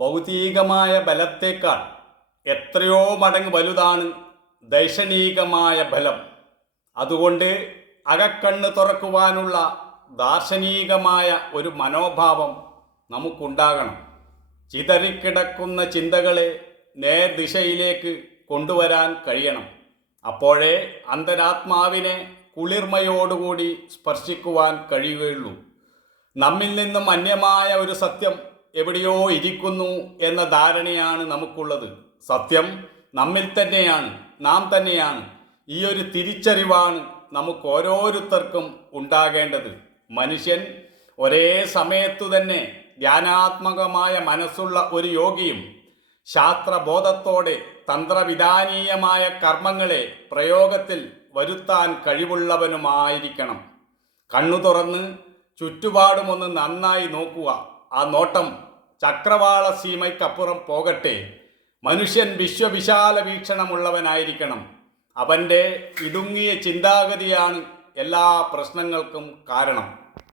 ഭൗതികമായ ബലത്തേക്കാൾ എത്രയോ മടങ്ങ് വലുതാണ് ദൈക്ഷണികമായ ബലം. അതുകൊണ്ട് അകക്കണ്ണ് തുറക്കുവാനുള്ള ദാർശനികമായ ഒരു മനോഭാവം നമുക്കുണ്ടാകണം. ചിതറിക്കിടക്കുന്ന ചിന്തകളെ നേർദിശയിലേക്ക് കൊണ്ടുവരാൻ കഴിയണം. അപ്പോഴേ അന്തരാത്മാവിനെ കുളിർമയോടുകൂടി സ്പർശിക്കുവാൻ കഴിയുകയുള്ളൂ. നമ്മിൽ നിന്നും അന്യമായ ഒരു സത്യം എവിടെയോ ഇരിക്കുന്നു എന്ന ധാരണയാണ് നമുക്കുള്ളത്. സത്യം നമ്മിൽ തന്നെയാണ്, നാം തന്നെയാണ്. ഈ ഒരു തിരിച്ചറിവാണ് നമുക്ക് ഓരോരുത്തർക്കും ഉണ്ടാകേണ്ടത്. മനുഷ്യൻ ഒരേ സമയത്തു തന്നെ ധ്യാനാത്മകമായ മനസ്സുള്ള ഒരു യോഗിയും ശാസ്ത്രബോധത്തോടെ തന്ത്രവിധാനീയമായ കർമ്മങ്ങളെ പ്രയോഗത്തിൽ വരുത്താൻ കഴിവുള്ളവനുമായിരിക്കണം. കണ്ണു തുറന്ന് ചുറ്റുപാടുമൊന്ന് നന്നായി നോക്കുക. ആ നോട്ടം ചക്രവാള സീമയ്ക്കപ്പുറം പോകട്ടെ. മനുഷ്യൻ വിശ്വവിശാല വീക്ഷണമുള്ളവനായിരിക്കണം. അവൻ്റെ ഇടുങ്ങിയ ചിന്താഗതിയാണ് എല്ലാ പ്രശ്നങ്ങൾക്കും കാരണം.